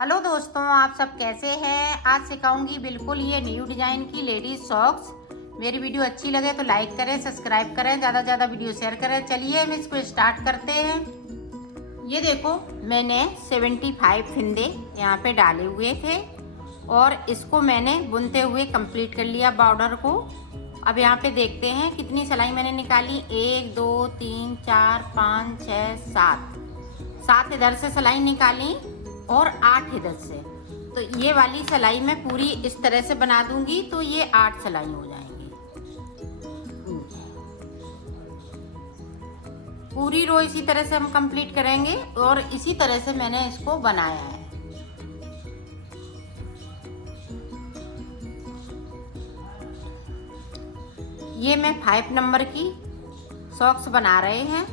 Hello दोस्तों, आप सब कैसे हैं। आज सिखाऊंगी बिल्कुल ये न्यू डिज़ाइन की लेडीज सॉक्स। मेरी वीडियो अच्छी लगे तो लाइक करें, सब्सक्राइब करें, ज़्यादा से ज़्यादा वीडियो शेयर करें। चलिए हम इसको स्टार्ट करते हैं। ये देखो, मैंने 75 फिंदे यहाँ पे डाले हुए थे और इसको मैंने बुनते हुए कंप्लीट कर लिया बॉर्डर को। अब यहाँ पे देखते हैं कितनी सिलाई मैंने निकाली। 1 2 3 4 5 6 7 इधर से सिलाई निकाली और 8 इधर से। तो ये वाली सिलाई मैं पूरी इस तरह से बना दूंगी तो ये 8 सिलाई हो जाएंगी। पूरी रो इसी तरह से हम कंप्लीट करेंगे और इसी तरह से मैंने इसको बनाया है। ये मैं 5 नंबर की सॉक्स बना रहे हैं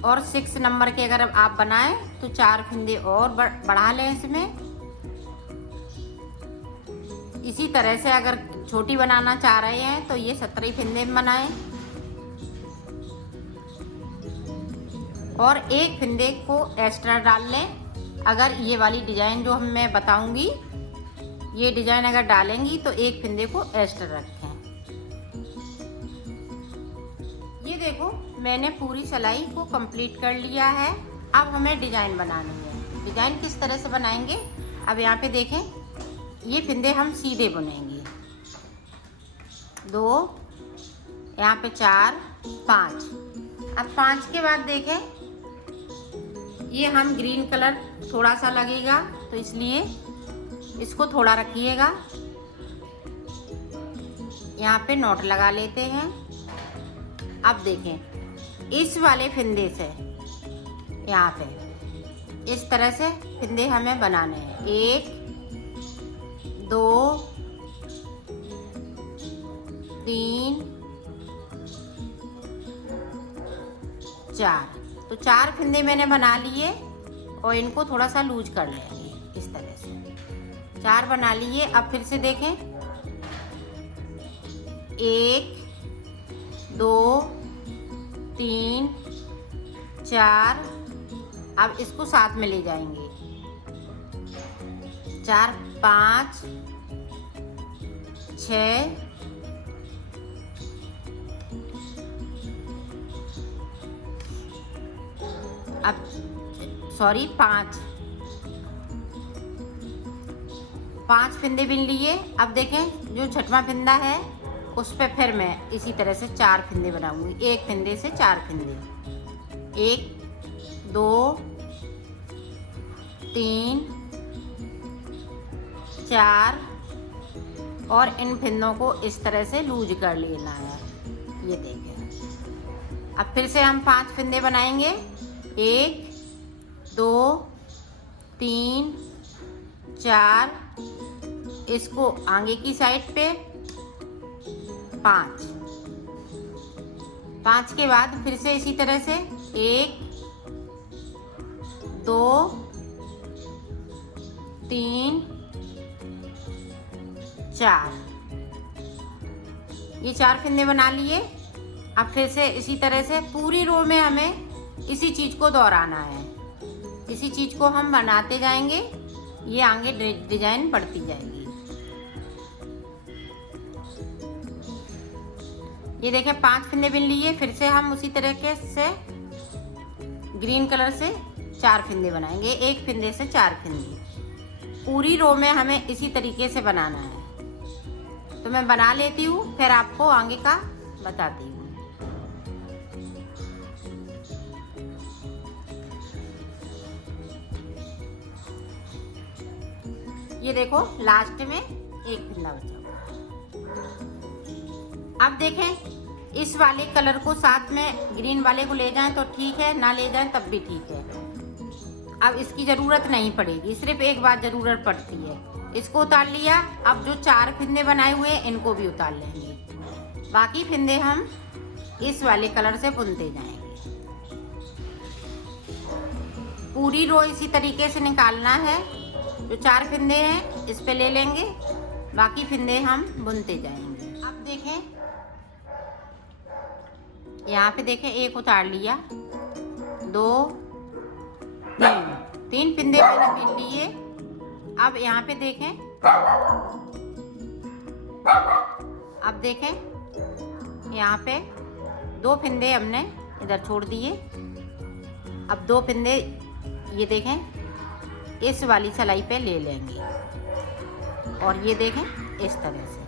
और 6 नंबर के अगर आप बनाएं तो 4 फिंदे और बढ़ा लें इसमें। इसी तरह से अगर छोटी बनाना चाह रहे हैं तो ये 17 फिंदे में बनाएं और एक फिंदे को एक्स्ट्रा डाल लें। अगर ये वाली डिजाइन जो मैं बताऊंगी, ये डिजाइन अगर डालेंगी तो एक फिंदे को एक्स्ट्रा रखें। ये देखो, मैंने पूरी सिलाई को कंप्लीट कर लिया है। अब हमें डिजाइन बनानी है। डिजाइन किस तरह से बनाएंगे, अब यहाँ पे देखें। ये फिंदे हम सीधे बुनेंगे। 2, यहाँ पे 4, 5। अब 5 के बाद देखें, ये हम ग्रीन कलर थोड़ा सा लगेगा तो इसलिए इसको थोड़ा रखिएगा। यहाँ पे नोट लगा लेते हैं। अब देखें, इस वाले फिंदे से यहाँ पे इस तरह से फिंदे हमें बनाने हैं। 1 2 3 4। तो 4 फिंदे मैंने बना लिए और इनको थोड़ा सा लूज कर लेंगे इस तरह से। 4 बना लिए। अब फिर से देखें, 1 2 3 4। अब इसको साथ में ले जाएंगे। 4 5 6 अब सॉरी 5 फिंदे बिन लिए। अब देखें, जो छठवां फिंदा है उस पे फिर मैं इसी तरह से 4 फिंदे बनाऊंगी। एक फिंदे से 4 फिंदे। 1 2 3 4 और इन फिंदों को इस तरह से लूज कर लेना है। ये देखें। अब फिर से हम 5 फिंदे बनाएंगे। 1 2 3 4। इसको आगे की साइड पे 5 के बाद फिर से इसी तरह से 1 2 3 4। ये 4 फिंदे बना लिए। अब फिर से इसी तरह से पूरी रो में हमें इसी चीज को दोहराना है। इसी चीज को हम बनाते जाएंगे, ये आगे डिजाइन बढ़ती जाएगी। ये देखें, 5 फिंदे बिन लिए। फिर से हम उसी तरीके से ग्रीन कलर से 4 फिंदे बनाएंगे। एक फिंदे से 4 फिंदे। पूरी रो में हमें इसी तरीके से बनाना है। तो मैं बना लेती हूँ, फिर आपको आगे का बताती हूँ। ये देखो, लास्ट में एक फिंदा बचा हुआ। अब देखें, इस वाले कलर को साथ में ग्रीन वाले को ले जाएं तो ठीक है, ना ले जाएं तब भी ठीक है। अब इसकी ज़रूरत नहीं पड़ेगी, सिर्फ एक बार ज़रूरत पड़ती है। इसको उतार लिया। अब जो 4 फिंदे बनाए हुए हैं इनको भी उतार लेंगे। बाकी फिंदे हम इस वाले कलर से बुनते जाएंगे। पूरी रो इसी तरीके से निकालना है। जो 4 फिंदे हैं इस पे ले लेंगे, बाकी फिंदे हम बुनते जाएंगे। अब देखें, यहाँ पे देखें, एक उतार लिया, 2 तीन फिंदे मैंने बिन लिए। अब यहाँ पे देखें, अब देखें यहाँ पे 2 फिंदे हमने इधर छोड़ दिए। अब 2 फिंदे ये देखें इस वाली सिलाई पे ले लेंगे और ये देखें इस तरह से।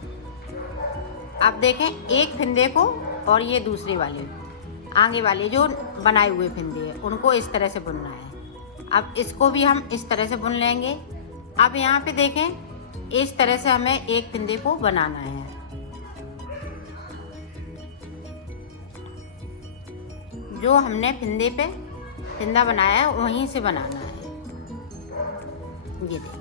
अब देखें एक फिंदे को और ये दूसरे वाले आगे वाले जो बनाए हुए फिंदे हैं उनको इस तरह से बुनना है। अब इसको भी हम इस तरह से बुन लेंगे। अब यहाँ पे देखें इस तरह से हमें एक फिंदे को बनाना है। जो हमने फिंदे पे फिंदा बनाया है वहीं से बनाना है। ये देखिए,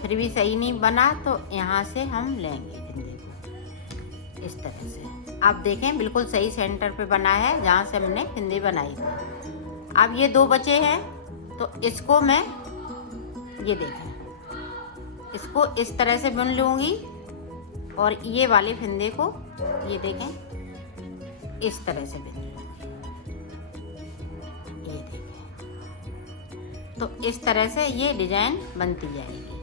फिर भी सही नहीं बना तो यहाँ से हम लेंगे फिंदे को इस तरह से। आप देखें बिल्कुल सही सेंटर पे बना है जहाँ से हमने फिंदे बनाई थी। अब ये 2 बचे हैं तो इसको मैं ये देखें इसको इस तरह से बुन लूँगी और ये वाले फिंदे को ये देखें इस तरह से बुन लूँगी। ये देखें तो इस तरह से ये डिजाइन बनती जाएगी।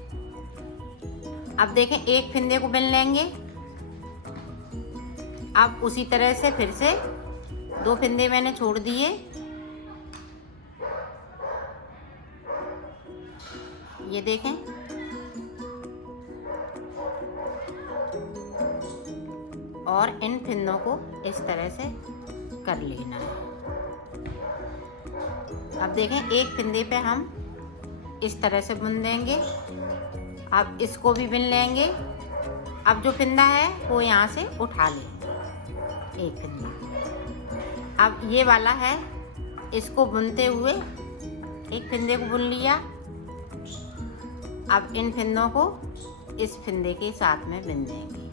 अब देखें एक फिंदे को बुन लेंगे। अब उसी तरह से फिर से 2 फिंदे मैंने छोड़ दिए। ये देखें और इन फिंदों को इस तरह से कर लेना है। अब देखें एक फिंदे पे हम इस तरह से बुन देंगे। अब इसको भी बुन लेंगे। अब जो फिंदा है वो यहाँ से उठा लेंगे एक फिंदा। अब ये वाला है इसको बुनते हुए एक फिंदे को बुन लिया। अब इन फिंदों को इस फिंदे के साथ में बुन देंगे।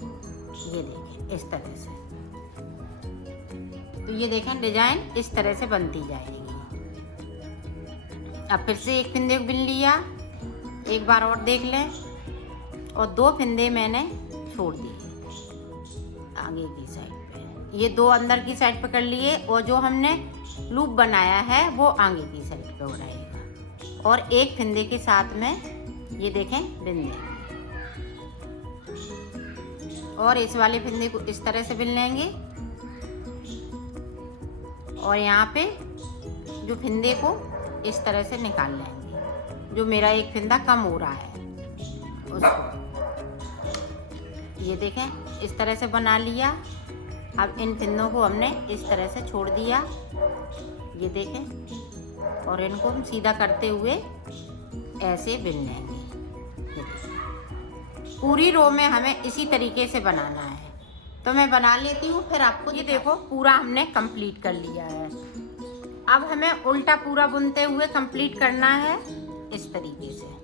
ये देखें इस तरह से। तो ये देखें डिजाइन इस तरह से बनती जाएगी। अब फिर से एक फिंदे को बुन लिया, एक बार और देख लें और 2 फिंदे मैंने छोड़ दिए आगे की साइड पे। ये 2 अंदर की साइड पे कर लिए और जो हमने लूप बनाया है वो आगे की साइड पे बनाएगा और एक फिंदे के साथ में ये देखें बुन देंगे और इस वाले फिंदे को इस तरह से बुन लेंगे और यहाँ पे जो फिंदे को इस तरह से निकाल लेंगे। जो मेरा एक फिंदा कम हो रहा है उसको ये देखें इस तरह से बना लिया। अब इन फिंदों को हमने इस तरह से छोड़ दिया। ये देखें और इनको हम सीधा करते हुए ऐसे बुन लेंगे। पूरी रो में हमें इसी तरीके से बनाना है। तो मैं बना लेती हूँ फिर आपको। ये देखो पूरा हमने कंप्लीट कर लिया है। अब हमें उल्टा पूरा बुनते हुए कंप्लीट करना है इस तरीके से।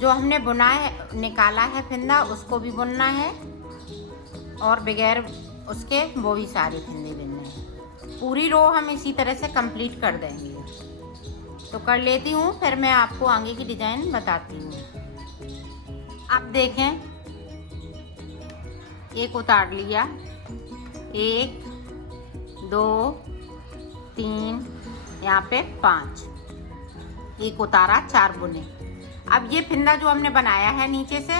जो हमने बुना है निकाला है फिंदा उसको भी बुनना है और बगैर उसके वो भी सारे फिंदे बुनने हैं। पूरी रो हम इसी तरह से कंप्लीट कर देंगे। तो कर लेती हूँ फिर मैं आपको आगे की डिजाइन बताती हूँ। अब देखें एक उतार लिया, 1 2 3 यहाँ पे 5, एक उतारा, 4 बुने। अब ये फिंदा जो हमने बनाया है नीचे से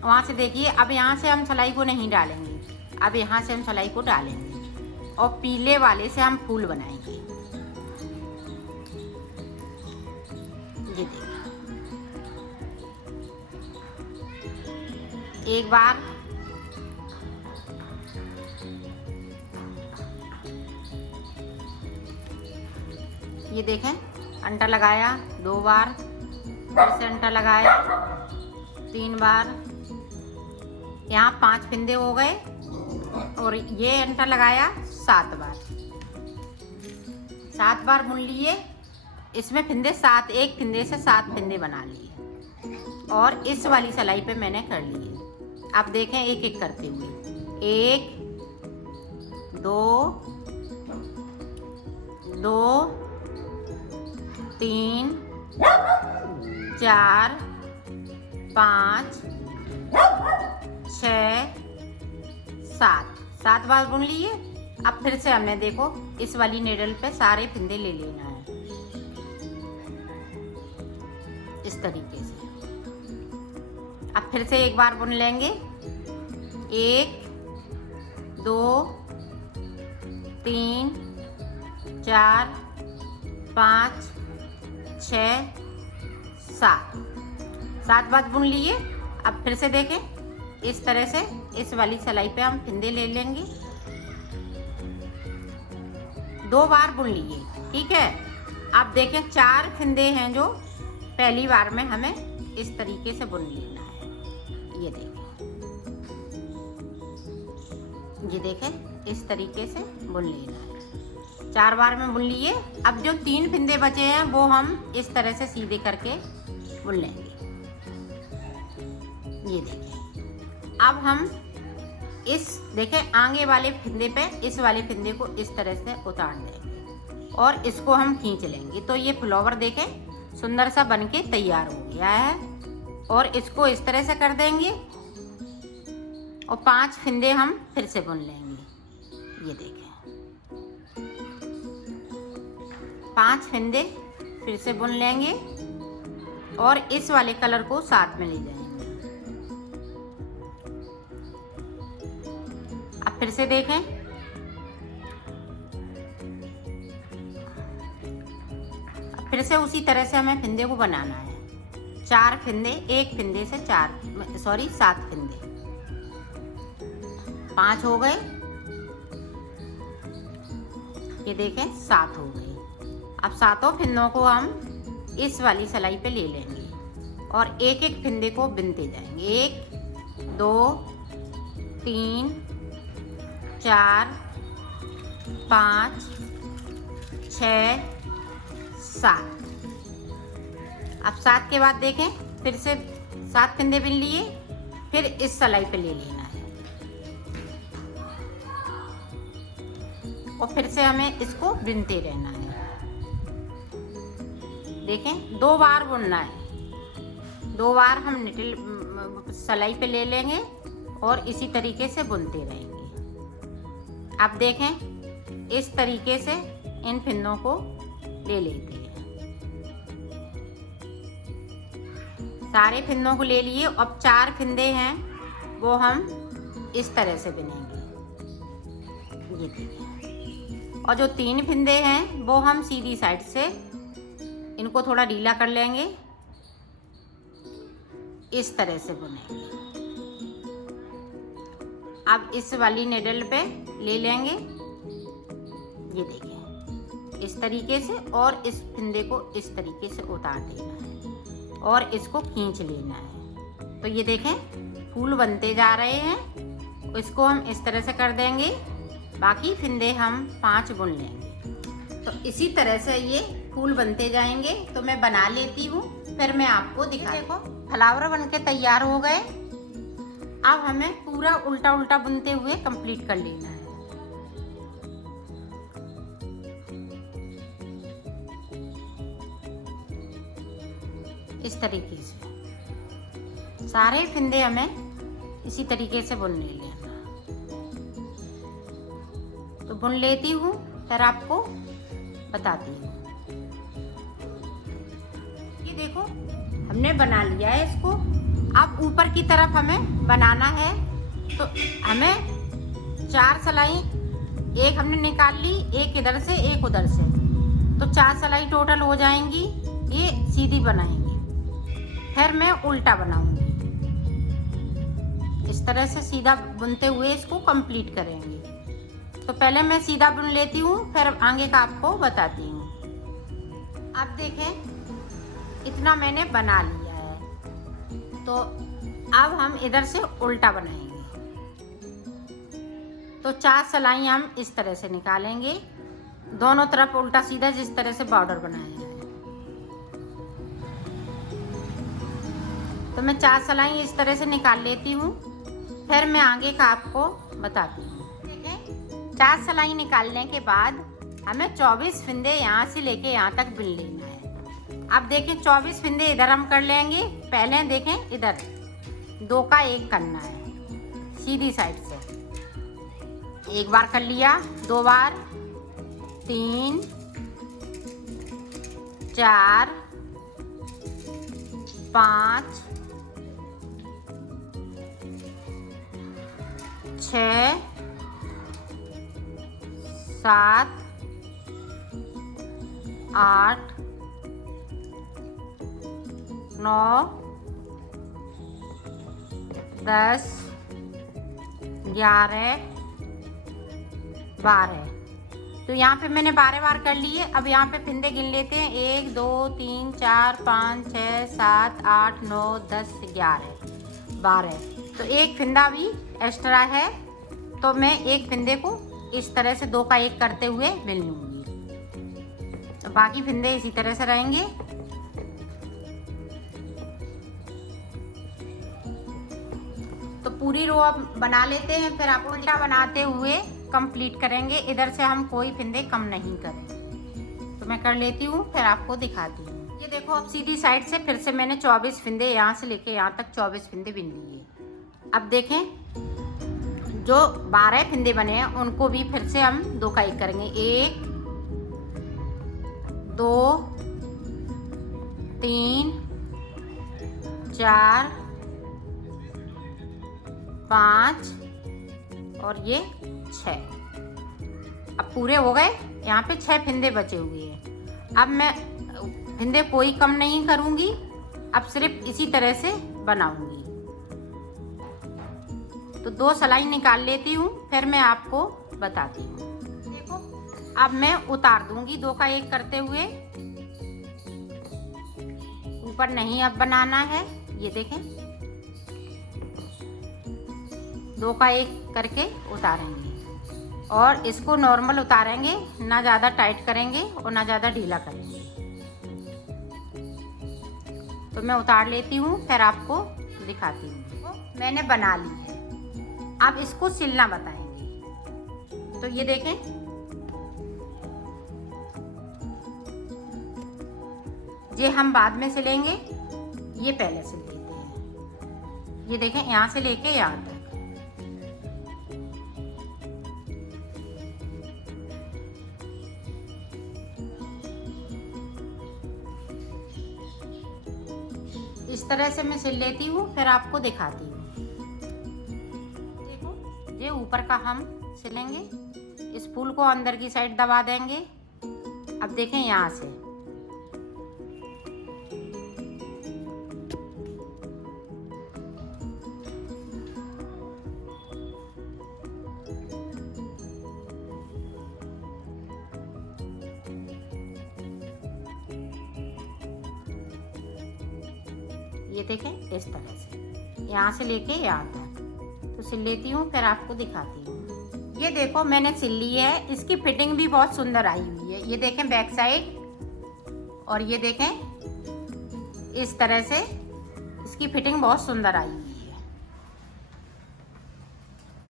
वहाँ से देखिए। अब यहाँ से हम सिलाई को नहीं डालेंगे, अब यहाँ से हम सिलाई को डालेंगे और पीले वाले से हम फूल बनाएंगे। ये देखिए एक बार ये देखें अंटा लगाया, 2 बार फिर से अंटा लगाया, 3 बार, यहाँ 5 फिंदे हो गए और ये अंटा लगाया 7 बार। 7 बार बुन लिए। इसमें फिंदे 7, एक फिंदे से 7 फिंदे बना लिए और इस वाली सिलाई पे मैंने कर लिए। आप देखें एक एक करते हुए, 1 2 2 3 4 5 6 7 बार बुन लिए। अब फिर से हमने देखो इस वाली नीडल पे सारे फंदे ले लेना है इस तरीके से। अब फिर से एक बार बुन लेंगे। 1 2 3 4 5 6 7 बार बुन लिए। अब फिर से देखें इस तरह से इस वाली सिलाई पे हम फंदे ले लेंगे। 2 बार बुन लिए, ठीक है। अब देखें 4 फंदे हैं जो पहली बार में हमें इस तरीके से बुन लेना है। ये देखें इस तरीके से बुन लेना है। 4 बार में बुन लिए। अब जो 3 फंदे बचे हैं वो हम इस तरह से सीधे करके बुन लेंगे। ये देखें। अब हम इस देखें आगे वाले फंदे पे इस वाले फंदे को इस तरह से उतार देंगे और इसको हम खींच लेंगे। तो ये फ्लावर देखें सुंदर सा बनके तैयार हो गया है। और इसको इस तरह से कर देंगे और 5 फंदे हम फिर से बुन लेंगे। ये देखें 5 फंदे फिर से बुन लेंगे और इस वाले कलर को साथ में ले जाएंगे। अब फिर से देखें अब फिर से उसी तरह से हमें फंदे को बनाना है। 4 फंदे, एक फंदे से 7 फंदे, 5 हो गए। ये देखें 7 हो गए। अब 7 फंदों को हम इस वाली सिलाई पे ले लेंगे और एक एक फंदे को बुनते जाएंगे। 1 2 3 4 5 6 7। अब 7 के बाद देखें फिर से 7 फंदे बुन लिए, फिर इस सिलाई पे ले लेना है और फिर से हमें इसको बुनते रहना है। देखें 2 बार बुनना है। 2 बार हम सिलाई पे ले लेंगे और इसी तरीके से बुनते रहेंगे। अब देखें इस तरीके से इन फंदों को ले लेते हैं। सारे फंदों को ले लिए। अब 4 फंदे हैं वो हम इस तरह से बुनेंगे। ये देखिए। और जो 3 फंदे हैं वो हम सीधी साइड से इनको थोड़ा ढीला कर लेंगे, इस तरह से बुनेंगे। अब इस वाली निडल पे ले लेंगे। ये देखिए इस तरीके से और इस फंदे को इस तरीके से उतार देना है और इसको खींच लेना है। तो ये देखें फूल बनते जा रहे हैं। इसको हम इस तरह से कर देंगे। बाकी फंदे हम 5 बुन लेंगे। तो इसी तरह से ये फूल बनते जाएंगे। तो मैं बना लेती हूँ, फिर मैं आपको दिखा। देखो फ्लावर बनके तैयार हो गए। अब हमें पूरा उल्टा उल्टा बुनते हुए कंप्लीट कर लेना है। इस तरीके से सारे फंदे हमें इसी तरीके से बुन लेना। तो बुन लेती हूँ फिर आपको बताती हूँ। ये देखो हमने बना लिया है इसको। अब ऊपर की तरफ हमें बनाना है। तो हमें 4 सिलाई, एक हमने निकाल ली, एक इधर से एक उधर से, तो 4 सिलाई टोटल हो जाएंगी। ये सीधी बनाएंगे, फिर मैं उल्टा बनाऊंगी। इस तरह से सीधा बुनते हुए इसको कंप्लीट करेंगे। तो पहले मैं सीधा बुन लेती हूँ, फिर आगे का आपको बताती हूँ। अब देखें इतना मैंने बना लिया है। तो अब हम इधर से उल्टा बनाएंगे। तो 4 सिलाई हम इस तरह से निकालेंगे, दोनों तरफ उल्टा सीधा, जिस तरह से बॉर्डर बनाया है। तो मैं 4 सिलाई इस तरह से निकाल लेती हूँ, फिर मैं आगे का आपको बताती हूँ। 50 सिलाई निकालने के बाद हमें 24 फिंदे यहाँ से लेके यहाँ तक बिन लेना है। अब देखें 24 फिंदे इधर हम कर लेंगे। पहले देखें इधर 2 का 1 करना है सीधी साइड से। एक बार कर लिया, 2 बार, 3, 4, 5, 6, 7, 8, 9, 10, 11, 12। तो यहाँ पे मैंने 12 बार कर लिए। अब यहाँ पे फिंदे गिन लेते हैं। 1, 2, 3, 4, 5, 6, 7, 8, 9, 10, 11, 12। तो एक फिंदा भी एक्स्ट्रा है, तो मैं एक फिंदे को इस तरह से 2 का 1 करते हुए बिन लूँगी। तो बाकी फिंदे इसी तरह से रहेंगे। तो पूरी रो अब बना लेते हैं, फिर आप उल्टा बनाते हुए कंप्लीट करेंगे। इधर से हम कोई फिंदे कम नहीं करें। तो मैं कर लेती हूँ, फिर आपको दिखाती हूँ। ये देखो, अब सीधी साइड से फिर से मैंने 24 फिंदे यहाँ से लेके यहाँ तक 24 फिंदे बिन लिए। अब देखें, जो 12 फिंदे बने हैं उनको भी फिर से हम 2 का 1 करेंगे। 1, 2, 3, 4, 5 और ये 6। अब पूरे हो गए। यहाँ पे 6 फिंदे बचे हुए हैं। अब मैं फिंदे कोई कम नहीं करूँगी, अब सिर्फ इसी तरह से बनाऊँगी। तो 2 सिलाई निकाल लेती हूँ, फिर मैं आपको बताती हूँ। देखो, अब मैं उतार दूँगी 2 का 1 करते हुए। ऊपर नहीं अब बनाना है। ये देखें, 2 का 1 करके उतारेंगे और इसको नॉर्मल उतारेंगे, ना ज़्यादा टाइट करेंगे और ना ज़्यादा ढीला करेंगे। तो मैं उतार लेती हूँ, फिर आपको दिखाती हूँ। मैंने बना ली है। अब इसको सिलना बताएंगे। तो ये देखें, ये हम बाद में सिलेंगे, ये पहले सिल लेते हैं। ये देखें, यहाँ से लेके यहाँ तक। इस तरह से मैं सिल लेती हूँ, फिर आपको दिखाती हूँ। देखो, ये ऊपर का हम सिलेंगे। इस फूल को अंदर की साइड दबा देंगे। अब देखें, यहाँ से ये देखें, इस तरह से यहाँ से लेके यहाँ तक। तो सिल लेती हूँ, फिर आपको दिखाती हूँ। ये देखो, मैंने सिल ली है। इसकी फिटिंग भी बहुत सुंदर आई हुई है। ये देखें बैक साइड, और ये देखें इस तरह से इसकी फिटिंग बहुत सुंदर आई है।